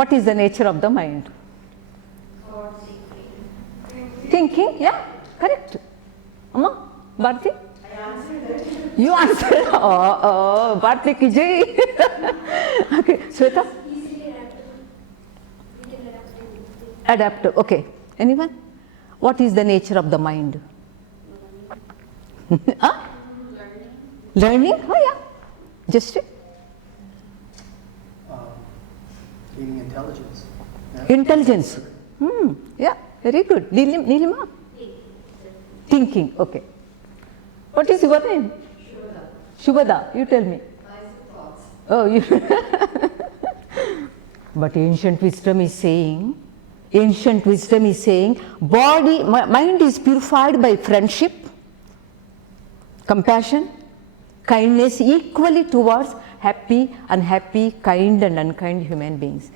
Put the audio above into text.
What is the nature of the mind? Thinking, yeah, correct. Amma, Bharti? I answered that. You answered. Oh, Bharti ki jai. Okay, Sweta? Easily adaptable. We can adapt to anything. Adaptive, okay. Anyone? What is the nature of the mind? Huh? Learning. Learning? Oh, yeah. Just it. Gaining intelligence. Yeah. Intelligence. Yeah, very good. Nilima? Thinking, okay. What is your name? Shubhada, you tell me. Oh, you. But ancient wisdom is saying, body, mind is purified by friendship, compassion, kindness equally towards happy, unhappy, kind and unkind human beings.